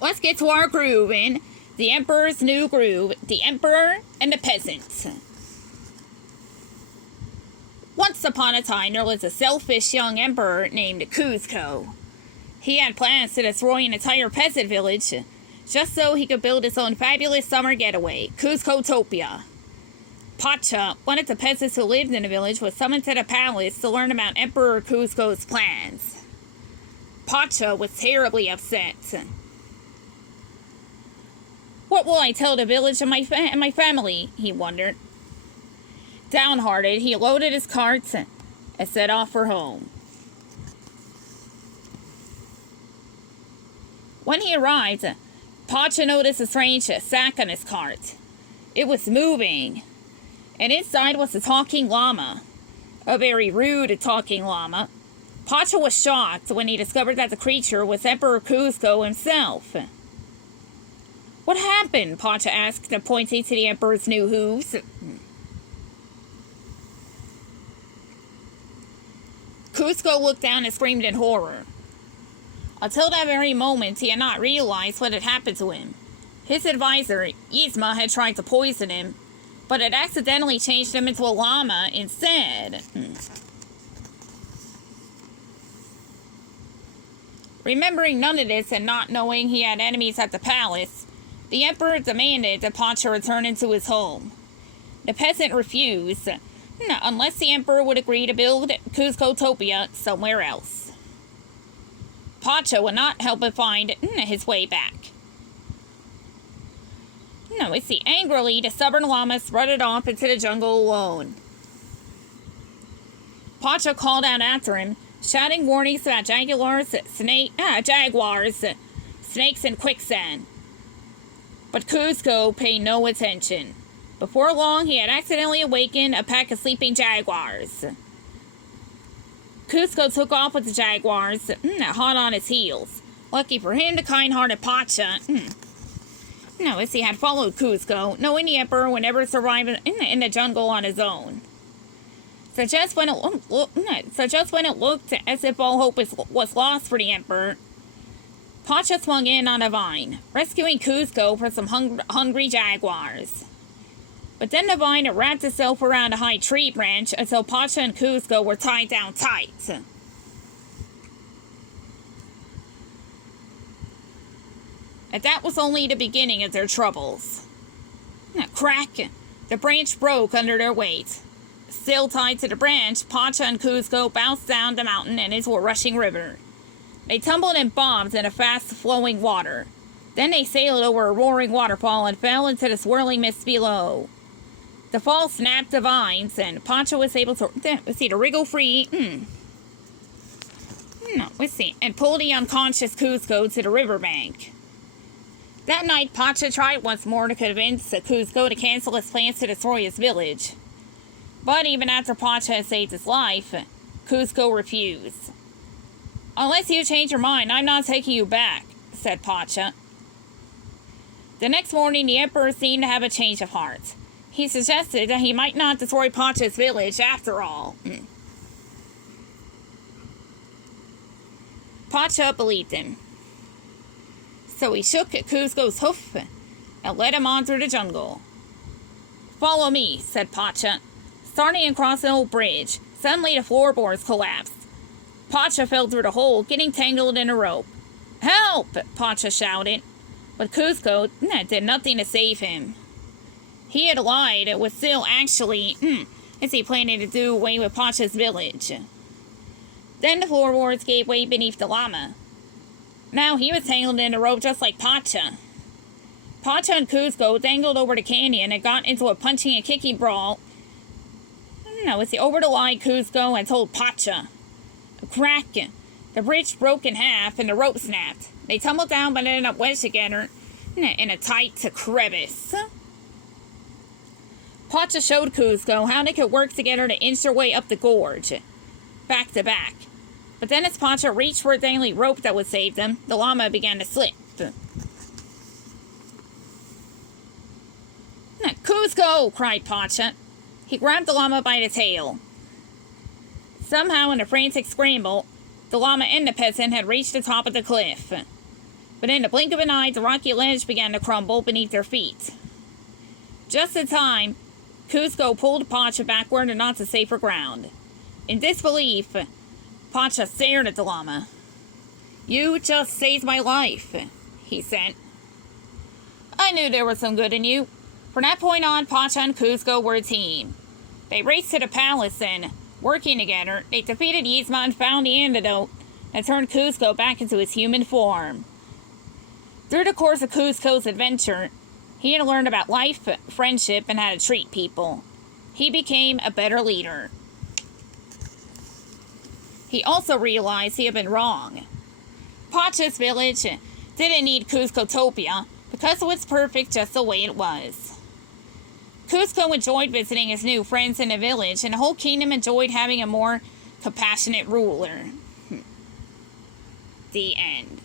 let's get to our grooving. The Emperor's New Groove. The Emperor and the Peasant. Once upon a time, there was a selfish young emperor named Kuzco. He had plans to destroy an entire peasant village, just so he could build his own fabulous summer getaway, Kuzcotopia. Pacha, one of the peasants who lived in the village, was summoned to the palace to learn about Emperor Kuzco's plans. Pacha was terribly upset. What will I tell the village and my family? He wondered. Downhearted, he loaded his carts and set off for home. When he arrived, Pacha noticed a strange sack on his cart. It was moving, and inside was a talking llama. A very rude talking llama. Pacha was shocked when he discovered that the creature was Emperor Kuzco himself. What happened? Pacha asked, pointing to the Emperor's new hooves. Kuzco looked down and screamed in horror. Until that very moment, he had not realized what had happened to him. His advisor, Yzma, had tried to poison him, but had accidentally changed him into a llama instead. Remembering none of this and not knowing he had enemies at the palace, the Emperor demanded that Pacha return into his home. The peasant refused, unless the Emperor would agree to build Kuzcotopia somewhere else. Pacha would not help but find his way back. Angrily, the stubborn llama strutted off into the jungle alone. Pacha called out after him, shouting warnings about jaguars, snakes, and quicksand. But Kuzco paid no attention. Before long, he had accidentally awakened a pack of sleeping jaguars. Kuzco took off with the jaguars, hot on his heels. Lucky for him, the kind-hearted Pacha, as he had followed Kuzco, knowing the Emperor would never survive in the jungle on his own. So just when it looked as if all hope was lost for the Emperor, Pacha swung in on a vine, rescuing Kuzco from some hungry jaguars. But then the vine had wrapped itself around a high tree branch until Pacha and Kuzco were tied down tight. And that was only the beginning of their troubles. Crack! The branch broke under their weight. Still tied to the branch, Pacha and Kuzco bounced down the mountain and into a rushing river. They tumbled and bobbed in a fast-flowing water. Then they sailed over a roaring waterfall and fell into the swirling mist below. The fall snapped the vines, and Pacha was able to wriggle free. And pull the unconscious Kuzco to the riverbank. That night, Pacha tried once more to convince Kuzco to cancel his plans to destroy his village. But even after Pacha had saved his life, Kuzco refused. "Unless you change your mind, I'm not taking you back," said Pacha. The next morning, the Emperor seemed to have a change of heart. He suggested that he might not destroy Pacha's village after all. Pacha believed him. So he shook Kuzco's hoof and led him on through the jungle. "Follow me," said Pacha. Starting across an old bridge, suddenly the floorboards collapsed. Pacha fell through the hole, getting tangled in a rope. "Help!" Pacha shouted. But Kuzco did nothing to save him. He had lied, was still actually, as he planned to do away with Pacha's village. Then the floorboards gave way beneath the llama. Now he was tangled in a rope just like Pacha. Pacha and Kuzco dangled over the canyon and got into a punching and kicking brawl. As he over the line, Kuzco had told Pacha. A crack. The bridge broke in half and the rope snapped. They tumbled down but ended up wedged together in a tight crevice. Pacha showed Kuzco how they could work together to inch their way up the gorge, back to back. But then as Pacha reached for a dangling rope that would save them, the llama began to slip. "Kuzco!" cried Pacha. He grabbed the llama by the tail. Somehow, in a frantic scramble, the llama and the peasant had reached the top of the cliff. but in the blink of an eye, the rocky ledge began to crumble beneath their feet. Just in time, Kuzco pulled Pacha backward and onto safer ground. In disbelief, Pacha stared at the llama. "You just saved my life," he said. "I knew there was some good in you." From that point on, Pacha and Kuzco were a team. They raced to the palace and, working together, they defeated Yzma and found the antidote that turned Kuzco back into his human form. Through the course of Kuzco's adventure, he had learned about life, friendship, and how to treat people. He became a better leader. He also realized he had been wrong. Pacha's village didn't need Kuzcotopia because it was perfect just the way it was. Kuzco enjoyed visiting his new friends in the village, and the whole kingdom enjoyed having a more compassionate ruler. The end.